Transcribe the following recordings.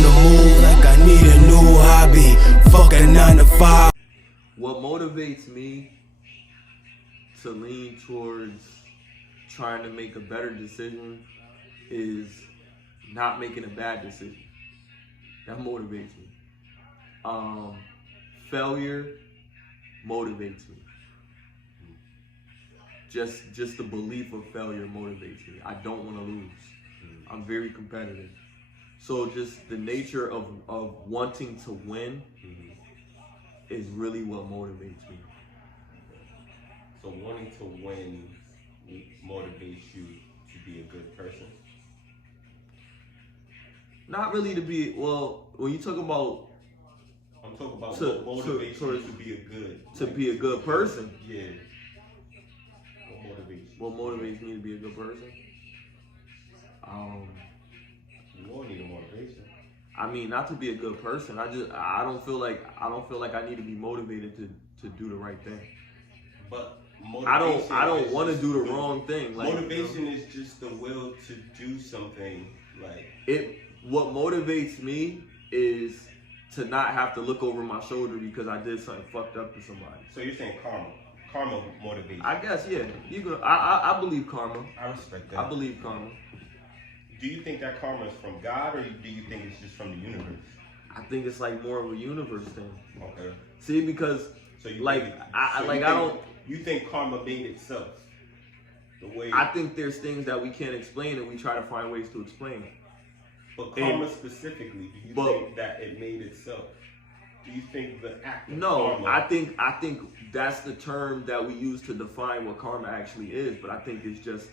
on the move like I need a new hobby. Fuck a 9 to 5. What motivates me to lean towards trying to make a better decision is not making a bad decision. That motivates me. Failure motivates me. Just the belief of failure motivates me. I don't want to lose. I'm very competitive. So just the nature of wanting to win is really what motivates me. So wanting to win motivates you to be a good person? Not really to be, well, when you talk about I'm talking about what motivates you to be a good. To be a good person. Yeah. What motivates you? What motivates me to be a good person? You all need a motivation. I mean, not to be a good person. I don't feel like I need to be motivated to do the right thing. But I don't want to do the wrong thing. Like, motivation is just the will to do something. Like what motivates me is to not have to look over my shoulder because I did something fucked up to somebody. So you're saying karma? Karma motivates. I guess, yeah. I believe karma. I respect that. I believe karma. Do you think that karma is from God, or do you think it's just from the universe? I think it's like more of a universe thing. Okay. See, because so you like think, I don't. You think karma made itself? The way. I think there's things that we can't explain, and we try to find ways to explain it. But karma specifically, do you think that it made itself? Do you think the act of karma? I think that's the term that we use to define what karma actually is. But I think it's just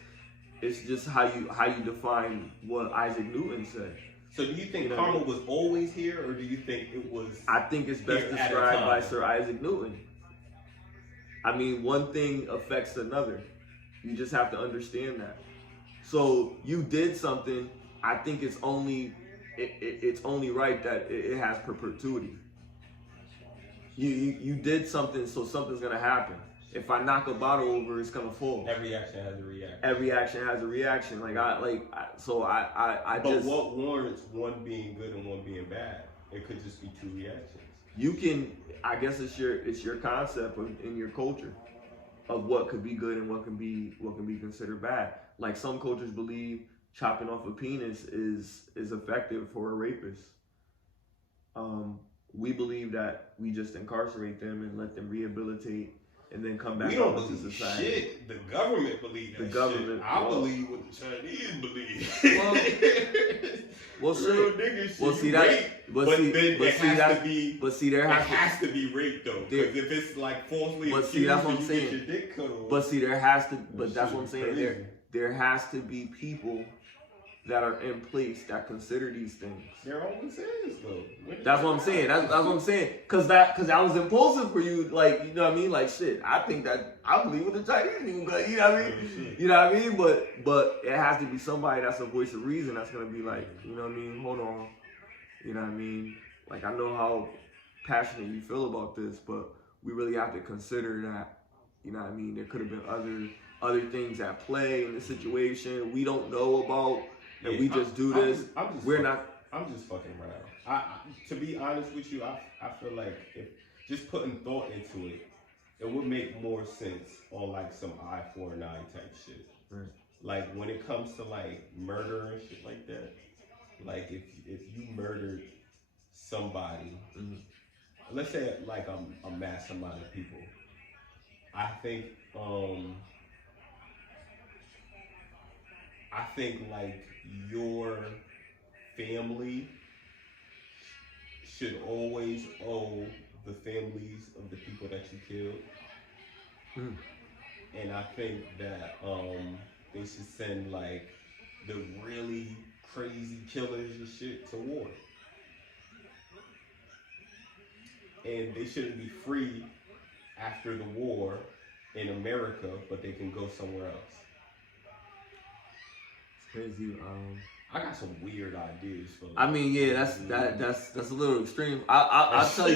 how you define what Isaac Newton said. So do you think karma was always here, or do you think it was? I think it's best described by Sir Isaac Newton. I mean, one thing affects another. You just have to understand that. So you did something. I think it's only right that it has perpetuity. You did something, so something's gonna happen. If I knock a bottle over, it's gonna fall. Every action has a reaction. Every action has a reaction. But what warrants one being good and one being bad? It could just be two reactions. You can. I guess it's your concept in your culture of what could be good and what can be considered bad. Like some cultures believe chopping off a penis is effective for a rapist. We believe that we just incarcerate them and let them rehabilitate and then come back out into society. Shit, the government believes that. The government. Shit. I believe what the Chinese believe. Well, shit. Well, see that. But there has to be rape though. Because if it's like falsely accused, that's what I'm saying. Get your dick cut off. But see, there has to. But that's what I'm saying. There has to be people that are in place that consider these things. There always is though. That's what I'm saying. That's what I'm saying. Cause that was impulsive for you. Like, you know what I mean? Like, shit. I think that I believe what the Chinese do. But you know what I mean? You know what I mean? But it has to be somebody that's a voice of reason. That's gonna be like, you know what I mean? Hold on. You know what I mean? Like, I know how passionate you feel about this, but we really have to consider that. You know what I mean? There could have been other things at play in the situation we don't know about. And we just do this. I'm just fucking around. To be honest with you, I feel like if just putting thought into it, it would make more sense on like some eye for an eye type shit. Right. Like when it comes to like murder and shit like that. Like if you murdered somebody, let's say like a mass amount of people, I think like your family should always owe the families of the people that you killed. And I think that they should send like the really crazy killers and shit to war. And they shouldn't be free after the war in America, but they can go somewhere else. Crazy. I got some weird ideas for. I mean, yeah, that's a little extreme. I'll tell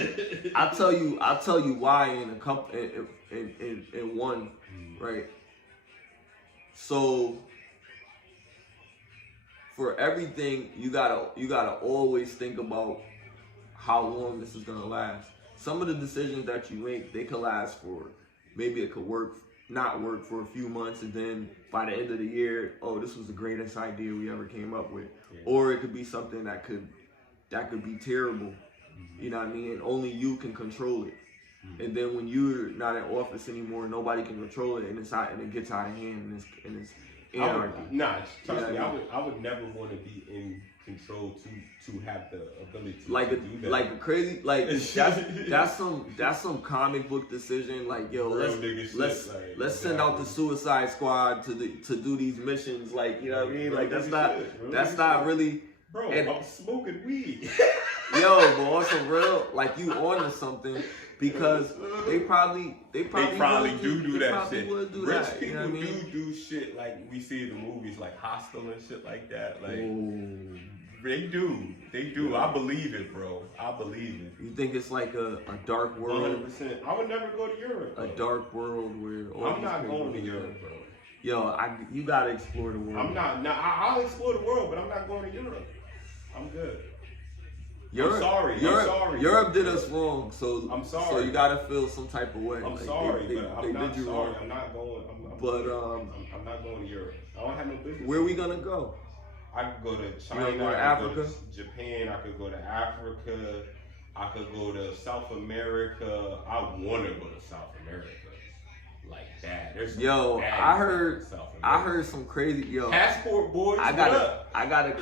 you why in a couple in one, right? So for everything, you gotta always think about how long this is gonna last. Some of the decisions that you make, they could last for, maybe it could not work for a few months, and then by the end of the year, oh, this was the greatest idea we ever came up with. Yeah. Or it could be something that could be terrible. You know what I mean? And only you can control it. And then when you're not in office anymore, nobody can control it, and it gets out of hand, and it's anarchy. Trust me, I would never want to be in control to have the ability to do that. Like a crazy, like that's some comic book decision. Like, yo, let's send out the Suicide Squad to do these missions. Like, you know what I mean? Like, that's not really. Bro, I'm smoking weed. Yo, but also real, like, you onto something, because they probably do that shit. Rich people do shit like we see in the movies, like Hostel and shit like that. Like, they do. I believe it, bro. I believe it. You think it's like a dark world? 100%. I would never go to Europe. A dark world where I'm not going to Europe, bro. Yo, you gotta explore the world. I'll explore the world, but I'm not going to Europe. I'm good. I'm sorry. Europe did us wrong, so I'm sorry. So you gotta feel some type of way. I'm like, sorry, they not did you sorry. wrong. I'm not going. I'm not going to Europe. I don't have no business. Where we gonna go? I could go to China. You go to Africa? Go to Japan. I could go to Africa. I could go to South America. I want to go to South America. Like that. I heard some crazy passport boys. I got a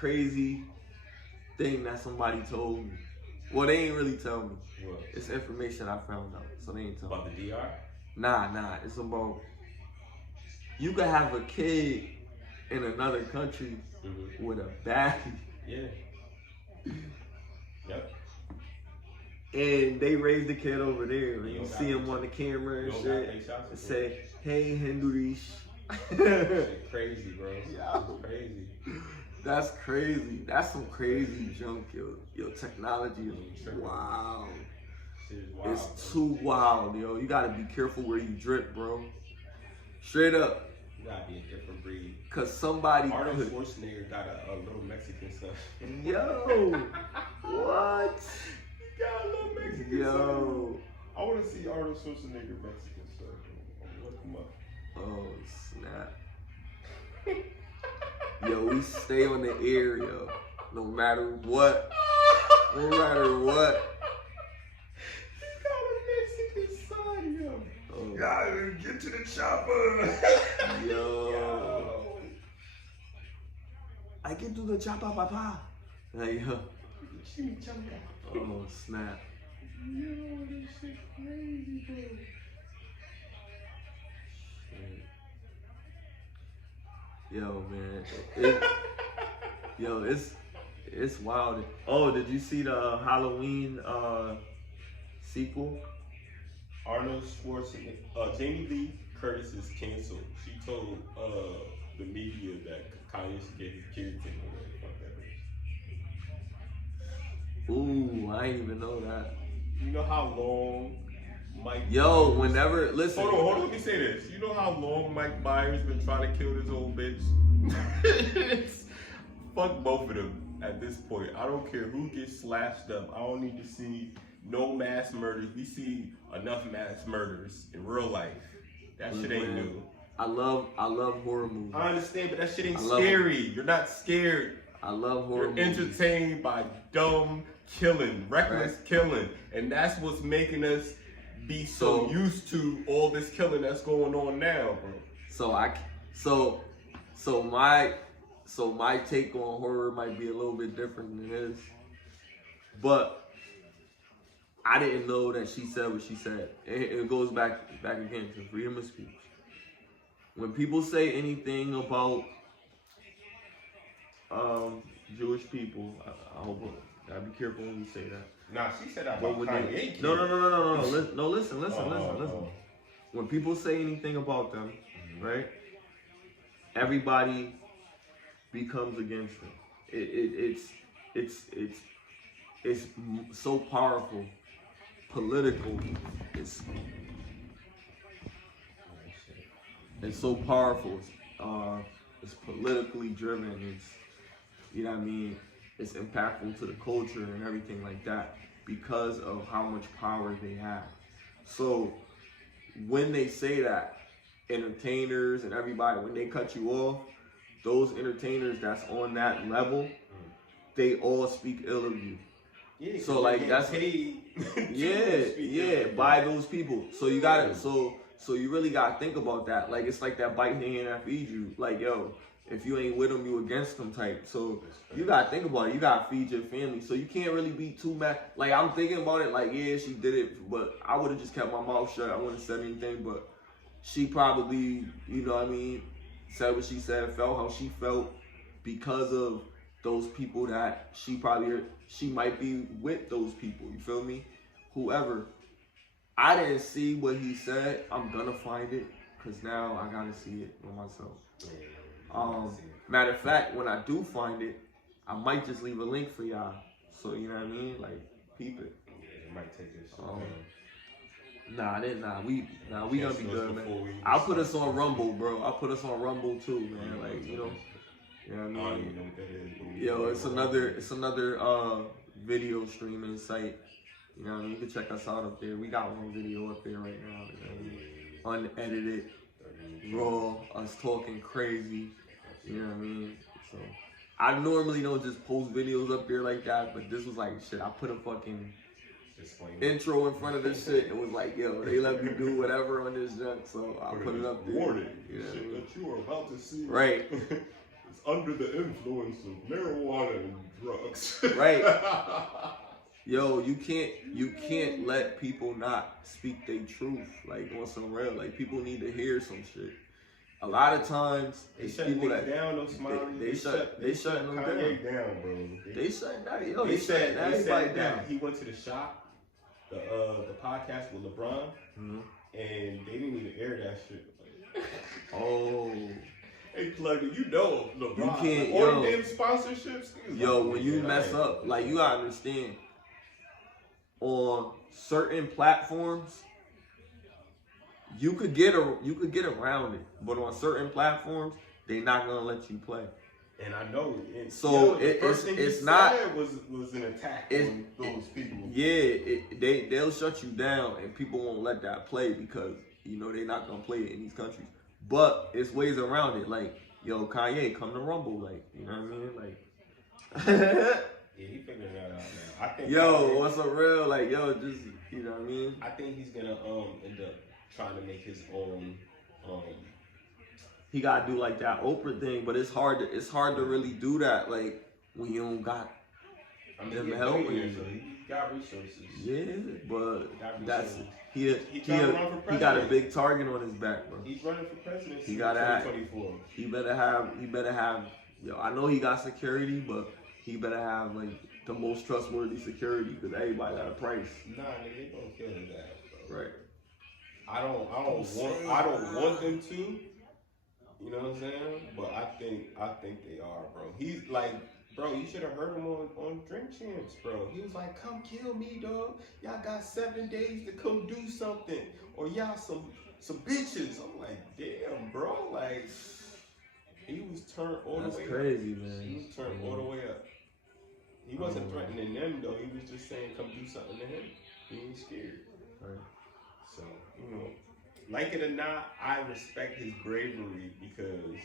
crazy thing that somebody told me. Well, they ain't really tell me. What? It's information I found out, so they ain't tell me. About the DR? Nah. It's about, you could have a kid in another country with a baddie. Yeah. Yep. And they raise the kid over there, and you see him on the camera and shit, and say, "Hey, Hindurish." Shit crazy, bro. Yeah, crazy. That's crazy. That's some crazy junk, yo. Yo, technology is wow. It's too wild, yo. You gotta be careful where you drip, bro. Straight up. You gotta be a different breed. Cause somebody Arnold Schwarzenegger got a little Mexican stuff. Yo, what? He got a little Mexican stuff. I wanna see Arnold Schwarzenegger Mexican stuff. I'm gonna look him up. Oh, snap. Yo, we stay on the air, yo. No matter what. No matter what. He got a Mexican son, yo. Oh. Gotta get to the chopper. Yo. I get to the chopper, papa. Like, yo. Oh, snap. Yo, this shit crazy, bro. Yo, man, it's wild. Oh, did you see the Halloween sequel? Arnold Schwarzenegger, Jamie Lee Curtis is canceled. She told the media that Kanye should get his kids in the way. Ooh, I didn't even know that. You know how long Mike? Yo, Myers, whenever listen. Hold on. Let me say this. You know how long Mike Myers been trying to kill this old bitch? Fuck both of them at this point. I don't care who gets slashed up. I don't need to see no mass murders. We see enough mass murders in real life. That shit ain't new. I love horror movies. I understand, but that shit ain't scary. You're not scared. I love horror movies. You're entertained by dumb killing, reckless killing, and that's what's making us be so used to all this killing that's going on now, bro. So my take on horror might be a little bit different than his, but I didn't know that she said what she said. It goes back again to freedom of speech. When people say anything about Jewish people, I hope gotta be careful when you say that. Nah, she said that about Kanye. No, listen. When people say anything about them, right? Everybody becomes against them. It's so powerful, political. It's so powerful. it's politically driven. It's, you know what I mean? It's impactful to the culture and everything like that because of how much power they have. So when they say that, entertainers and everybody, when they cut you off, those entertainers that's on that level, they all speak ill of you. Yeah, so like that's by those people. So you gotta so you really gotta think about that. Like it's like that bite the hand that feeds you. Like yo, if you ain't with them, you against them type. So you gotta think about it. You gotta feed your family. So you can't really be too mad. Like I'm thinking about it. Like yeah, she did it, but I would have just kept my mouth shut. I wouldn't have said anything. But she probably, you know what I mean, said what she said, felt how she felt because of those people that she might be with those people. You feel me? Whoever. I didn't see what he said. I'm gonna find it because now I gotta see it for myself. Matter of fact, when I do find it, I might just leave a link for y'all. So you know what I mean? Like peep it. Yeah, it might take this. We gonna be good, man. I'll put us on Rumble, bro. I'll put us on Rumble too, man. Like you know what I mean? I don't even know what that is. Yo, it's another video streaming site. You know what I mean? You can check us out up there. We got one video up there right now. You know, unedited, raw, us talking crazy. You know what I mean? So I normally don't just post videos up there like that, but this was like shit. I put a fucking intro in front of this shit. It was like, yo, they let me do whatever on this junk, so I put it up there. Warning, you know shit that you are about to see. Right. It's under the influence of marijuana and drugs. Right. Yo, you can't let people not speak their truth, like on some real. Like people need to hear some shit. A lot of times, it's people that down those Smiley. They shutting them Kanye down, bro. They shutting down. Yo, they said that down. He went to the shop, the podcast with LeBron, and they didn't even air that shit. Oh. They plugged it. You know LeBron. You can't. All them sponsorships. Yo, when you mess up, like you gotta understand. On certain platforms, you could get around it, but on certain platforms, they're not gonna let you play. And I know. So it's not was an attack on those people. Yeah, they'll shut you down, and people won't let that play because you know they're not gonna play it in these countries. But it's ways around it. Like yo, Kanye, come to Rumble. Like you know what I mean? Like. Yeah, he figured that out now. I think. Yo, what's a real like? Yo, just you know what I mean? I think he's gonna end up trying to make his own. He gotta do like that Oprah thing, but it's hard to really do that like when you don't got them helping you. He got resources. Yeah, but that's he he got a big target on his back, bro. He's running for president. He gotta 2024. He better have. Yo, I know he got security, but he better have like the most trustworthy security because everybody got a price. Nah, nigga, they gonna kill his ass, bro. Right. I don't want them to. You know what I'm saying? But I think they are, bro. He's like, bro, you should have heard him on Drink Champs, bro. He was like, come kill me, dog. Y'all got 7 days to come do something. Or y'all some bitches. I'm like, damn, bro. Like, he was turned all the way up. That's crazy, man. He was turned all the way up. He wasn't threatening them, though. He was just saying, come do something to him. He ain't scared. Right. So, you know, like it or not, I respect his bravery because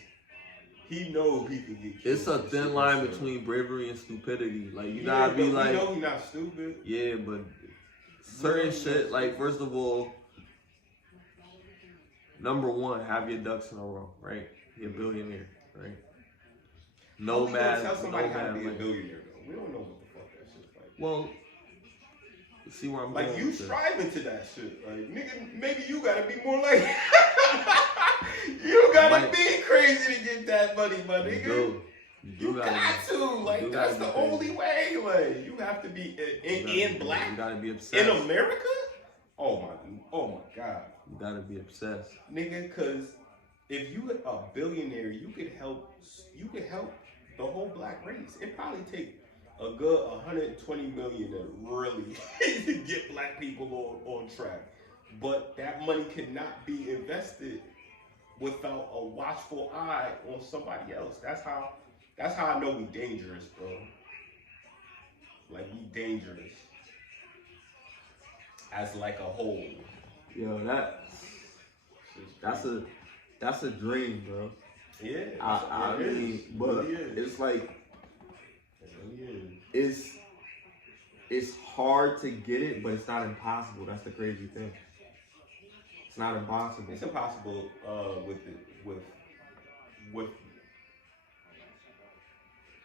he knows he can get killed. It's a thin line between bravery and stupidity. Like, you gotta be like... You know he's not stupid. Yeah, but certain shit, like, first of all, number one, have your ducks in a row, right? You're a billionaire, right? No man. Tell somebody how to be a billionaire, though. We don't know what the fuck that shit's like. Well, see where I'm going. Like, you striving to that shit. Like, nigga, maybe you gotta be more like... you gotta be crazy to get that money, my nigga. You got to. Like, that's the only way. Like, you have to be in black. You gotta be obsessed. In America? Oh my God. You gotta be obsessed. Nigga, cause if you a billionaire, you could help the whole black race. It probably take a good 120 million to really get black people on track. But that money could not be invested without a watchful eye on somebody else. That's how I know we dangerous, bro. Like, we dangerous as like a whole. Yo, that's a dream, bro. Yeah, I mean, but it's like it's hard to get it, but it's not impossible. That's the crazy thing. It's not impossible. It's impossible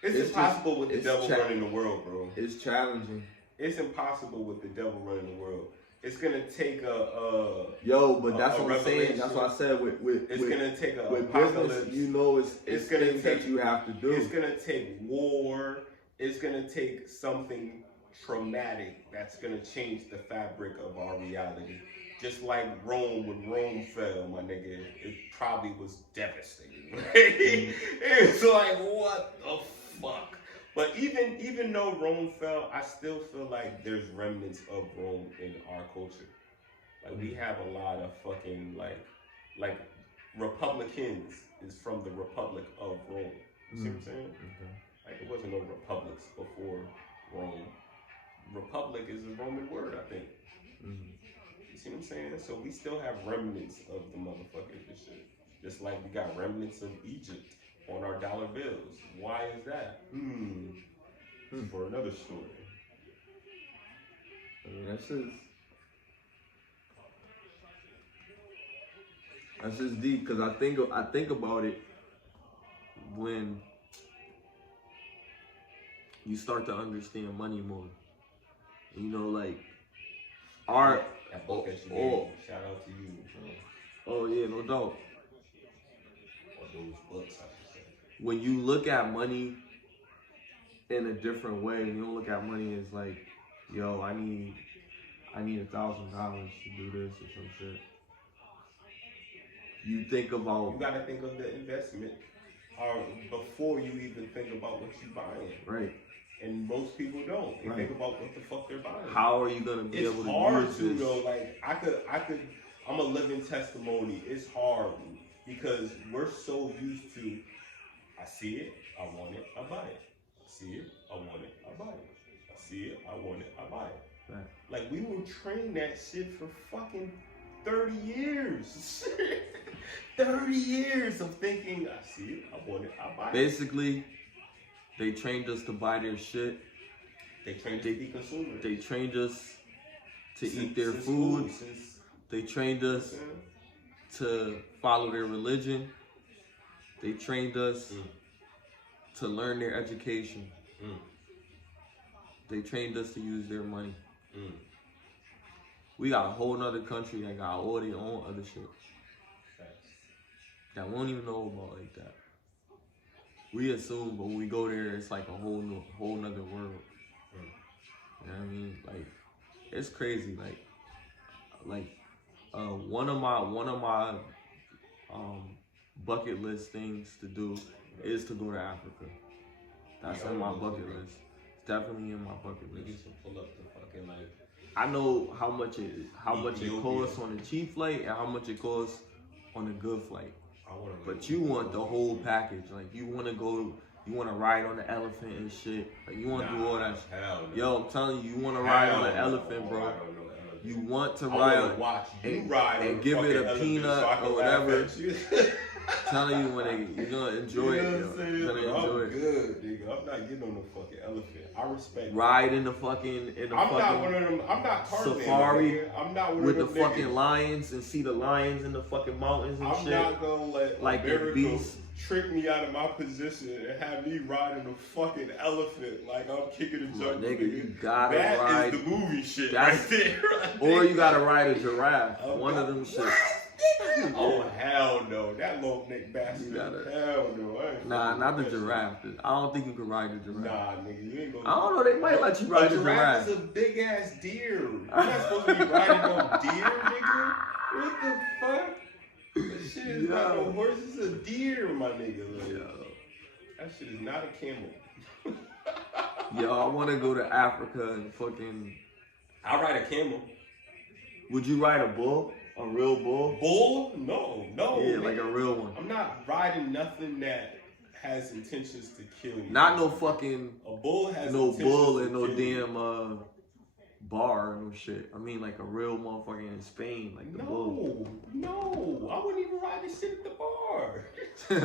It's impossible with the devil running the world, bro. It's challenging. It's impossible with the devil running the world. It's gonna take a but that's what I'm saying. That's what I said it's gonna take a with apocalypse. Business, you know, it's gonna things take, that you have to do. It's gonna take war. It's gonna take something traumatic that's gonna change the fabric of our reality. Just like Rome, when Rome fell, my nigga, it probably was devastating. It's like, what the fuck? But even though Rome fell, I still feel like there's remnants of Rome in our culture. Like, we have a lot of fucking like Republicans is from the Republic of Rome. You see what I'm saying? Like, there wasn't no republics before Rome. Republic is a Roman word, I think. You see what I'm saying? So we still have remnants of the motherfuckers and shit. Just like we got remnants of Egypt on our dollar bills. Why is that? For another story. I mean, that's just deep, because I think about it when you start to understand money more. You know, like that book that you gave, shout out to you. Oh yeah, no doubt. Or those books, I should say. When you look at money in a different way, you don't look at money as like, yo, I need $1,000 to do this or some shit. You think about. You gotta think of the investment, before you even think about what you're buying. Right. And most people don't. They think about what the fuck they're buying. How are you gonna be able to use this? It's hard to though. Like, I'm a living testimony. It's hard because we're so used to, I see it, I want it, I buy it. I see it, I want it, I buy it. I see it, I want it, I buy it. Right. Like, we will train that shit for fucking 30 years. 30 years of thinking, I see it, I want it, I buy it. Basically, they trained us to buy their shit. They trained us to be consumers. They trained us to eat their food. They trained us to follow their religion. They trained us to learn their education. They trained us to use their money. We got a whole nother country that got all their own other shit that we don't even know about like that. We assume, but when we go there, it's like a whole nother world. You know what I mean? Like, it's crazy. Like one of my bucket list things to do is to go to Africa. That's on my bucket list. It's definitely in my bucket list. You should pull up the fucking, like, I know how much it costs on a cheap flight and how much it costs on a good flight. But you want the whole package. Like, you want to go, you want to ride on the elephant and shit. Like, you want to do all that shit. No. Yo, I'm telling you, you want to ride on an elephant, bro. You want to ride on watch you ride and give it a peanut or whatever. Telling you when you're gonna enjoy it. You're gonna enjoy it. Good, nigga. I'm not getting on the fucking elephant. I respect. Ride in the fucking not one of them. I'm not Tarzan, safari. Nigga. I'm not one with of them the fucking niggas. Lions and see the lions in the fucking mountains and shit. I'm not gonna let like the beast trick me out of my position and have me riding a fucking elephant like I'm kicking a jungle. Nigga, you gotta ride. That is the movie shit right there. Or you gotta ride a giraffe. One of them shit. Oh hell no! That long neck bastard. Hell no! Nah, not the giraffe. I don't think you can ride the giraffe. Nah, nigga, you ain't gonna. I don't know. They might let you ride the giraffe. A giraffe is a big ass deer. You're not supposed to be riding no deer, nigga. What the fuck? That shit is not a horse. It's a deer, my nigga. Like, that shit is not a camel. Yo, I want to go to Africa and fucking. I'll ride a camel. Would you ride a bull? A real bull? Bull? No. Yeah, nigga. like a real one. I'm not riding nothing that has intentions to kill you. Not no fucking. A bull has no intentions bull to and no kill damn you. bar or no shit. I mean, like a real motherfucker in Spain, like the bull. No, I wouldn't even ride this shit at the bar. That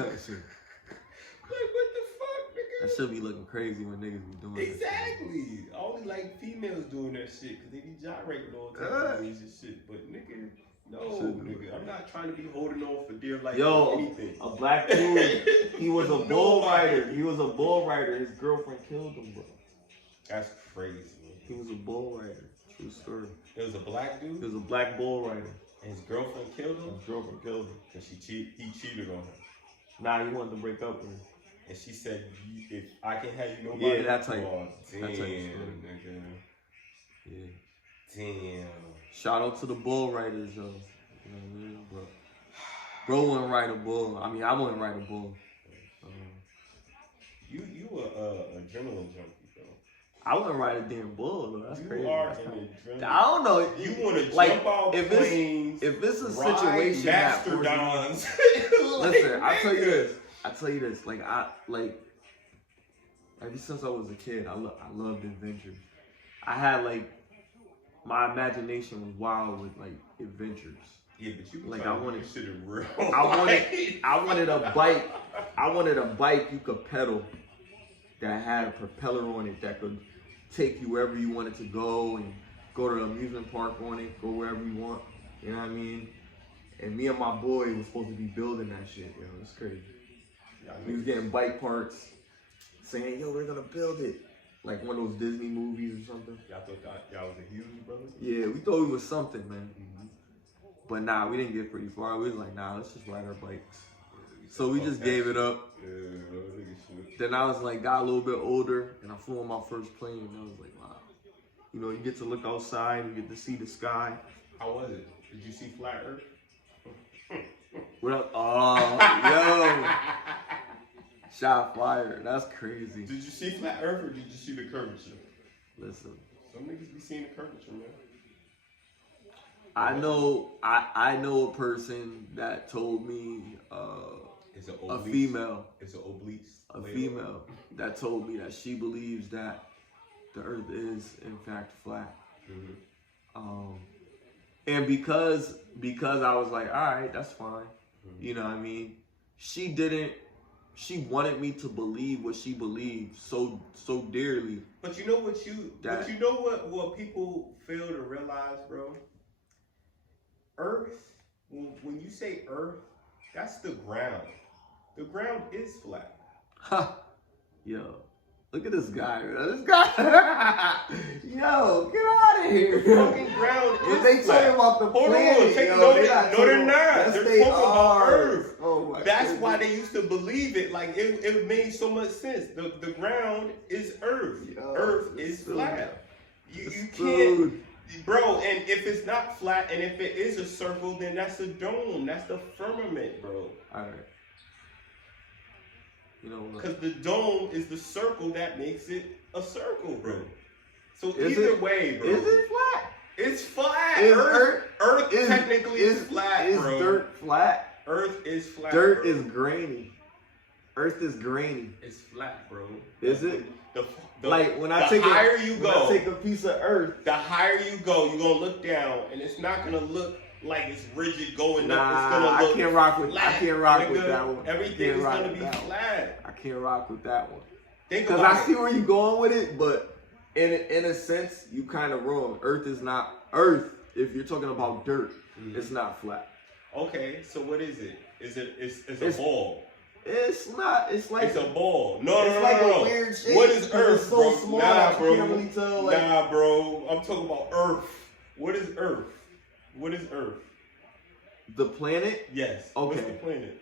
Like, what the fuck, nigga? That should be looking crazy when niggas be doing Exactly. I only like females doing that shit because they be gyrating all the time and shit. But nigga, no, nigga, I'm not trying to be holding on for dear life or anything. A black dude, he was a bull rider. He was a bull rider. His girlfriend killed him, bro. That's crazy. He was a bull rider. True story. It was a black dude? He was a black bull rider. And his girlfriend killed him? His girlfriend killed him. Because he cheated on her. Nah, he wanted to break up with her. And she said, if I can have you nobody. Yeah, that's how you. Damn, that's how you nigga. Yeah. Damn. Shout out to the bull riders, though. You know what I mean? Bro wouldn't ride a bull. I mean, I wouldn't ride a bull. You a adrenaline junkie, bro. I wouldn't ride a damn bull, though. That's crazy. You are an adrenaline. I don't know. You want to like, jump out planes, if it's a ride situation mastodons. Listen, I tell you this. Like ever since I was a kid, I loved adventures. I had like my imagination was wild with like adventures. Yeah, but you like I wanted shit in real. I wanted a bike. I wanted a bike you could pedal that had a propeller on it that could take you wherever you wanted to go and go to the amusement park on it, go wherever you want. You know what I mean? And me and my boy was supposed to be building that shit, yo. It's crazy. We was getting bike parts, saying, yo, we're gonna build it. Like one of those Disney movies or something. Y'all thought y'all was a huge brother? Yeah, we thought we was something, man. Mm-hmm. But nah, we didn't get pretty far. We was like, nah, let's just ride our bikes. So we just gave it up. Then I was like, got a little bit older, and I flew on my first plane, and I was like, wow. You know, you get to look outside, you get to see the sky. How was it? Did you see Flat Earth? What up? Oh, yo. Shot fired. That's crazy. Did you see Flat Earth or did you see the curvature? Listen. Some niggas be seeing the curvature, man. I know a person that told me it's an a female. It's an oblique. A female that told me that she believes that the earth is in fact flat. Mm-hmm. And because I was like, all right, that's fine. Mm-hmm. You know what I mean? She wanted me to believe what she believed so dearly. But you know what people fail to realize, bro? Earth, when you say earth, that's the ground. The ground is flat. Ha! Yo, look at this guy, man. This guy. Yo, get out of here. The fucking ground is they flat. talking about the planet, No, they're not. They're talking about Earth. Oh my That's goodness. why they used to believe it. Like, it made so much sense. The ground is Earth. Yo, Earth is flat. You can't... Food. Bro, and if it's not flat, and if it is a circle, then that's a dome. That's the firmament, bro. All right. You know what? Because the dome is the circle that makes it a circle, bro. So Is either it, way, bro. Is it flat? It's flat. Is Earth technically is flat, bro. Is dirt flat? Earth is flat. Dirt bro. is grainy. Earth is grainy. It's flat, bro. Is it? Like when I take a piece of earth, the higher you go, you're gonna look down, and it's not gonna look like it's rigid going up. It's gonna look I can't rock with nigga. that one. Everything is gonna be flat. I can't rock with that one. Because I see where you're going with it, but in a sense, you kind of wrong. Earth is not Earth. If you're talking about dirt, it's not flat. Okay, so what is it? It's a ball. It's not. It's like it's a ball. No. A weird shape. What is Earth, so bro? Small, nah, bro. Can't really tell, nah, bro. I'm talking about Earth. What is Earth? What is Earth? The planet? Yes. Okay. What's the planet?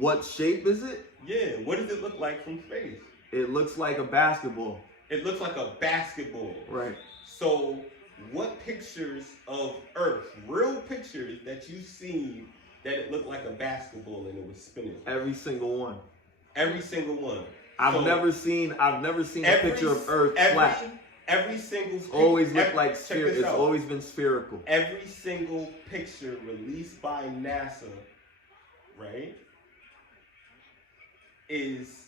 What shape is it? Yeah. What does it look like from space? It looks like a basketball. It looks like a basketball. Right. So, what pictures of Earth, real pictures that you've seen, that it looked like a basketball and it was spinning? Every single one. Every single one. I've never seen a picture of Earth flat. Every single always looked every, like check this it's out. always been spherical. Every single picture released by NASA, right, is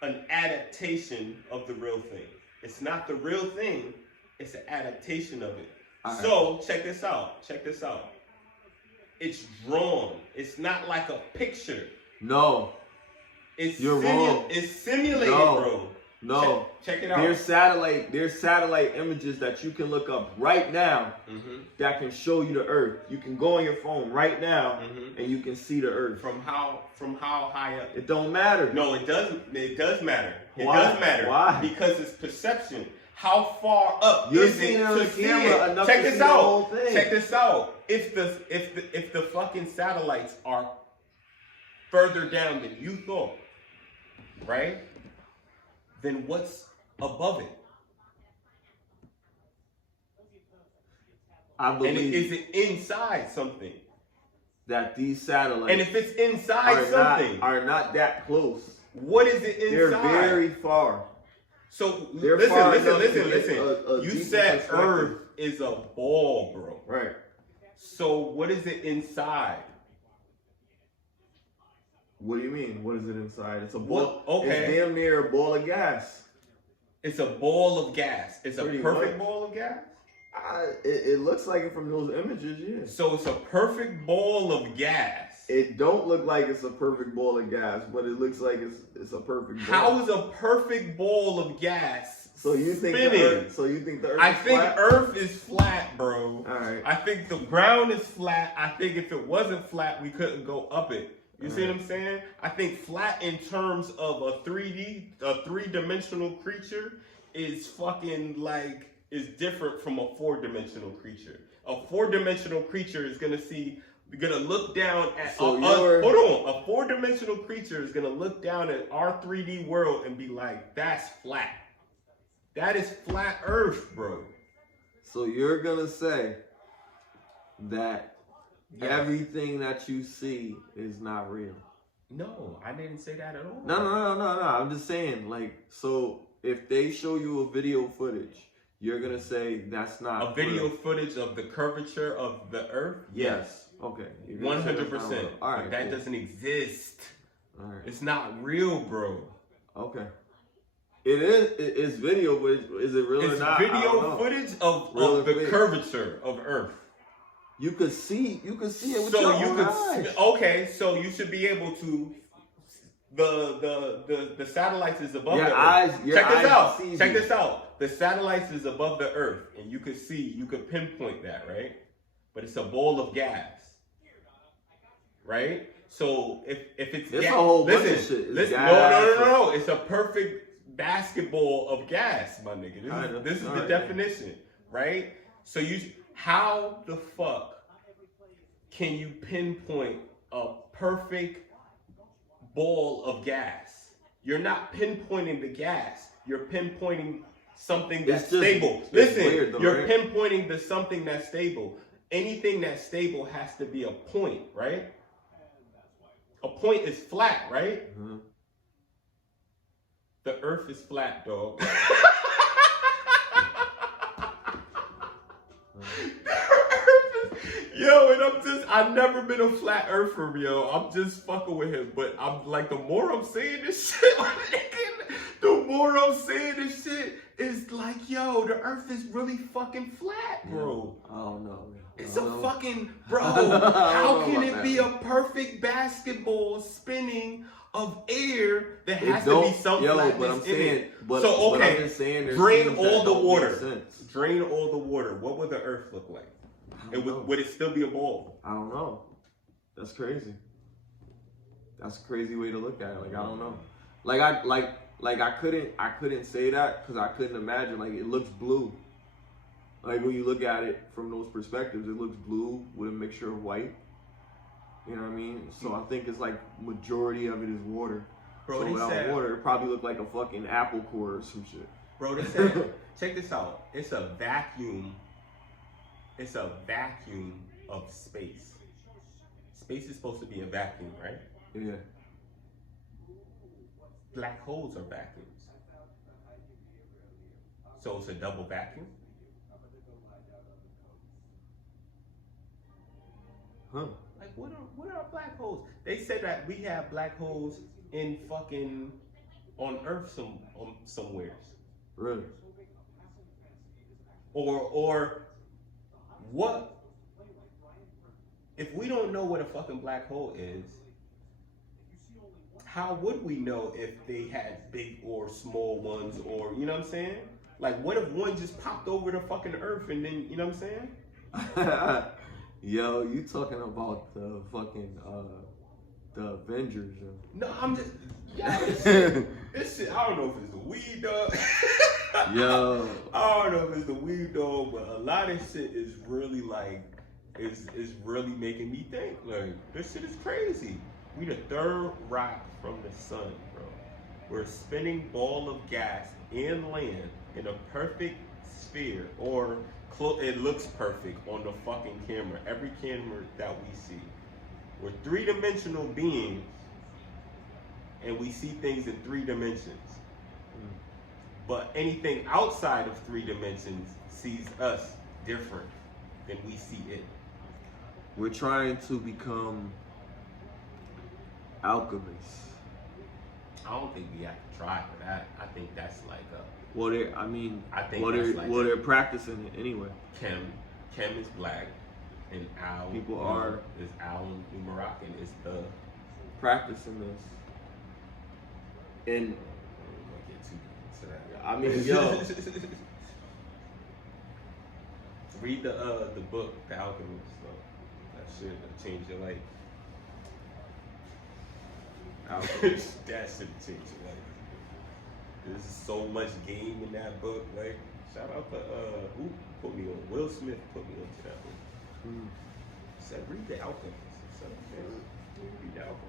an adaptation of the real thing. It's not the real thing, it's an adaptation of it. All so, right. Check this out. Check this out. It's drawn. It's not like a picture. No. You're wrong. It's simulated, bro. No. Check it out. There's satellite images that you can look up right now that can show you the Earth. You can go on your phone right now and you can see the Earth. From how high up? It don't matter. No, it doesn't. It does matter. It Why? does matter. Why? Because it's perception. How far up You're is seeing it on to the see camera it? enough Check to this see the whole out. thing. Check this out. If the fucking satellites are further down than you thought, right? Then what's above it? I believe. And is it inside something? That these satellites. And if it's inside something, are not that close. What is it inside? They're very far. So they're listen. You said Earth is a ball, bro. Right. So what is it inside? What do you mean? What is it inside? It's a ball. Okay. It's damn near a ball of gas. It's a ball of gas. It's a perfect much. Ball of gas? It looks like it from those images, yeah. So it's a perfect ball of gas. It don't look like it's a perfect ball of gas, but it looks like it's a perfect ball. How is a perfect ball of gas so you think spinning? The Earth, so you think the Earth I is think flat? Earth is flat, bro. All right. I think the ground is flat. I think if it wasn't flat, we couldn't go up it. You see what I'm saying? I think flat in terms of a three-dimensional creature is fucking like, is different from a four-dimensional creature. A four-dimensional creature is gonna look down at hold on. A four-dimensional creature is gonna look down at our 3D world and be like, that's flat. That is flat Earth, bro. So you're gonna say that everything that you see is not real? No, I didn't say that at all. No. I'm just saying, like, so if they show you a video footage, you're gonna say that's not a video real. footage of the curvature of the Earth? Yes. Okay. 100%. All right. That doesn't exist. All right. It's not real, bro. Okay. It's video, but is it real or not? It's video footage of the curvature of Earth. You could see it with so your you own could eyes. Okay, so you should be able to the satellites is above the Earth. Check this out. The satellites is above the Earth, and you could pinpoint that, right? But it's a ball of gas, right? So if it's a whole bunch of shit. No. It's a perfect basketball of gas, my nigga. This is the definition, right? So how the fuck can you pinpoint a perfect ball of gas? You're not pinpointing the gas. You're pinpointing something that's stable. Listen, weird, though, you're pinpointing the something that's stable. Anything that's stable has to be a point, right? A point is flat, right? Mm-hmm. The Earth is flat, dog. Yo, and I've never been a flat earther, yo. I'm just fucking with him. But I'm like, the more I'm saying this shit, the more I'm saying this shit, it's like, yo, the Earth is really fucking flat, bro. I don't know, man. It's a fucking, bro, how can it be a perfect basketball spinning of air that has to be some flatness in it? So, okay, drain all the water. Drain all the water. What would the Earth look like? Would it still be a ball? I don't know. That's crazy. That's a crazy way to look at it. Like, I don't know. I couldn't say that because I couldn't imagine. Like, it looks blue. Like, when you look at it from those perspectives, it looks blue with a mixture of white. You know what I mean? So I think it's like majority of it is water. Bro, so without water, it probably looked like a fucking apple core or some shit. Bro, they said, check this out. It's a vacuum. It's a vacuum of space. Space is supposed to be a vacuum, right? Yeah. Black holes are vacuums. So it's a double vacuum? Huh? Like, what are black holes? They said that we have black holes in fucking on Earth somewheres. Really? Or what? If we don't know what a fucking black hole is, how would we know if they had big or small ones, or you know what I'm saying? Like, what if one just popped over the fucking Earth and then, you know what I'm saying? Yo, you talking about the fucking the Avengers? No, I'm just this shit. I don't know if it's the weed dog. Yo, I don't know if it's the weed dog, but a lot of shit is really like is really making me think. Like, this shit is crazy. We the third rock from the sun, bro. We're a spinning ball of gas and land in a perfect sphere, or it looks perfect on the fucking camera. Every camera that we see. We're three-dimensional beings, and we see things in 3 dimensions. But anything outside of 3 dimensions sees us different than we see it. we're trying to become alchemists. I don't think we have to try for that. I think that's like a Well, I mean, I think well, that's like they're practicing it anyway. Chem is black, and Al People are is Al and Moroccan is the. practicing this, and I'm gonna get too deep into that. I mean, yo, read the book, The Alchemist. So that should change your life. alchemist. That should change your life. There's so much game in that book. Like, shout out to who put me on? Will Smith put me onto that book. Said read The Alchemist. So, read The Alchemist.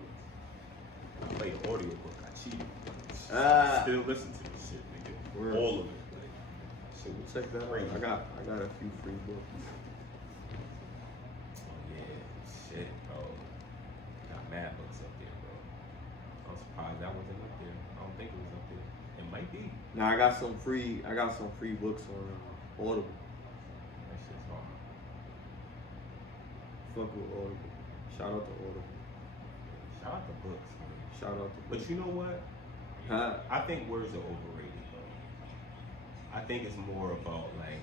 I played the audiobook. I cheated. Still listen to this shit, nigga. All of it. Like, shit was Check that crazy. out. I got a few free books. Oh yeah, shit, bro. Got mad books up there, bro. I'm surprised that wasn't up there. I don't think it was up there. It might be. Now I got some free books on Audible. That shit's hard. Fuck with Audible. Shout out to Audible. Shout out to books, man. Shout out to But you know what? Huh? I think words are overrated, bro. I think it's more about like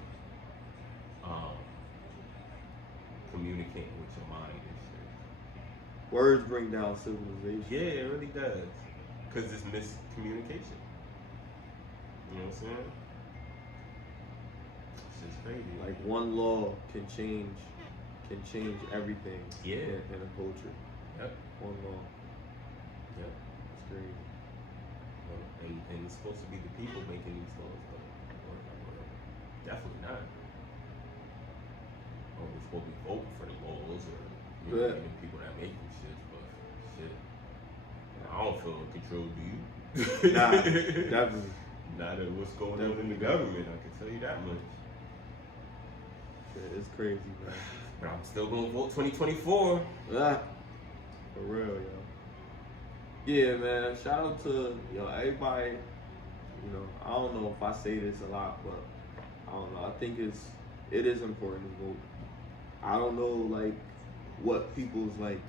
communicating with your mind and shit. Words bring down civilization. Yeah, it really does. Cause it's miscommunication. You know what I'm saying? It's just crazy. Like one law can change everything. Yeah. In a culture. Yep. One law. Yep. It's crazy. And it's supposed to be the people making these laws, though. Or definitely not. Or we're supposed to be voting for the laws, or you know, the people that make these shit. But shit, I don't feel in control. Do you? Nah, definitely. Not of what's going on in the government. I can tell you that much. Shit, it's crazy, man. But I'm still gonna vote 2024. Ah, for real, yo. Yeah, man. Shout out to everybody. You know, I don't know if I say this a lot, but I don't know. I think it is important to vote. I don't know like what people's like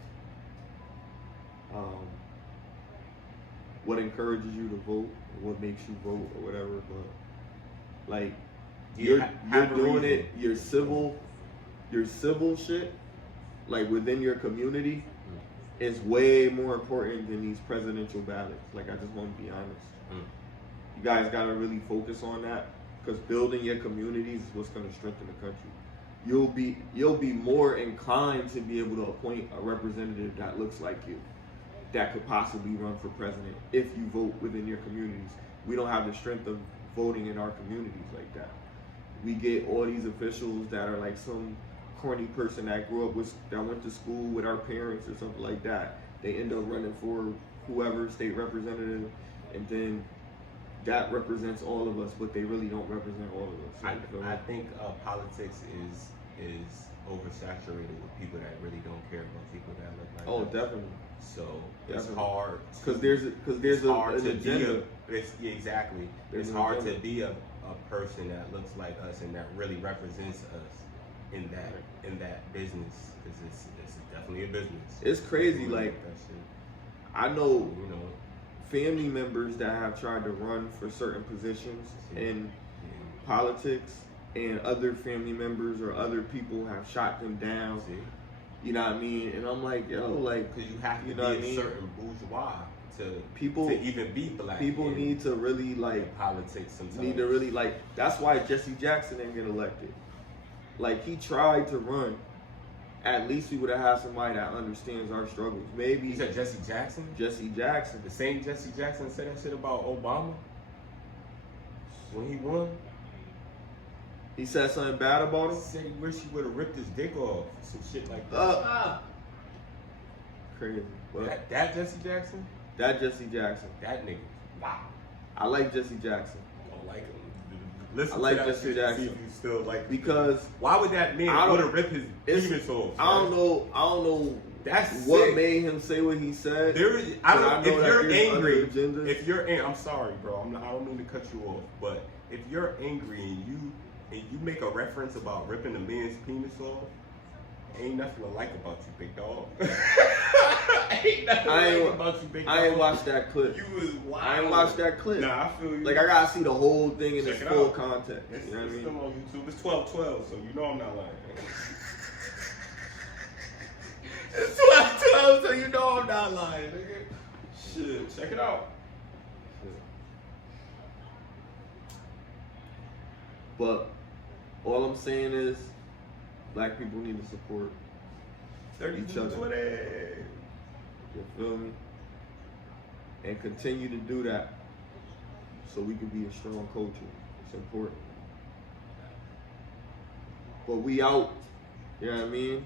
what encourages you to vote, what makes you vote or whatever, but like you're doing it, your civil shit, like within your community, is way more important than these presidential ballots. Like, I just want to be honest. You guys gotta really focus on that, because building your communities is what's gonna strengthen the country. You'll be more inclined to be able to appoint a representative that looks like you, that could possibly run for president if you vote within your communities. We don't have the strength of voting in our communities like that. We get all these officials that are like some corny person that grew up that went to school with our parents or something like that. They end up running for whoever state representative, and then that represents all of us, but they really don't represent all of us. I think politics is oversaturated with people that really don't care about people that look like Oh, us. definitely. So Definitely. it's hard Because there's an agenda. Exactly. There's It's an hard agenda. to be a a person that looks like us and that really represents us in that business, because it's definitely a business. It's crazy. Like, that shit. I know, You know, family members that have tried to run for certain positions in politics, and other family members or other people have shot them down. You know what I mean? And I'm like, yo, like, because you have to you be know what a I mean? certain bourgeois to even be black. People in need to really like politics sometimes. need to really like. That's why Jesse Jackson didn't get elected. Like, he tried to run. At least we would have had somebody that understands our struggles. Maybe You said Jesse Jackson? Jesse Jackson. The same Jesse Jackson said that shit about Obama when he won. He said something bad about He him. said he wish he would have ripped his dick off, some shit like that. Crazy. But That Jesse Jackson? that Jesse Jackson. That nigga. Wow. I like Jesse Jackson I don't like him. Listen I like to that Jesse shit and see Jackson. if you still like him. because Why would that man I don't- want to rip his penis off? I don't know That's what sick. made him say what he said. There is, But if that you're there's angry, other agendas. if you're angry, I'm sorry, bro. I don't mean to cut you off, but if you're angry and you make a reference about ripping a man's penis off, ain't nothing to like about you, big dog. Ain't nothing to like about you, big dog. I ain't watched that clip. You was wild. I ain't watched that clip. Nah, I feel you. Like, I gotta see the whole thing in its Check it full out. context. It's, You know what I it's mean? still on YouTube. It's 12/12, so you know I'm not lying. It's 12/12, so you know I'm not lying, nigga. Shit, check it out. But all I'm saying is, black people need to support each other. 32/20. You feel me? And continue to do that so we can be a strong culture. It's important. But we out. You know what I mean?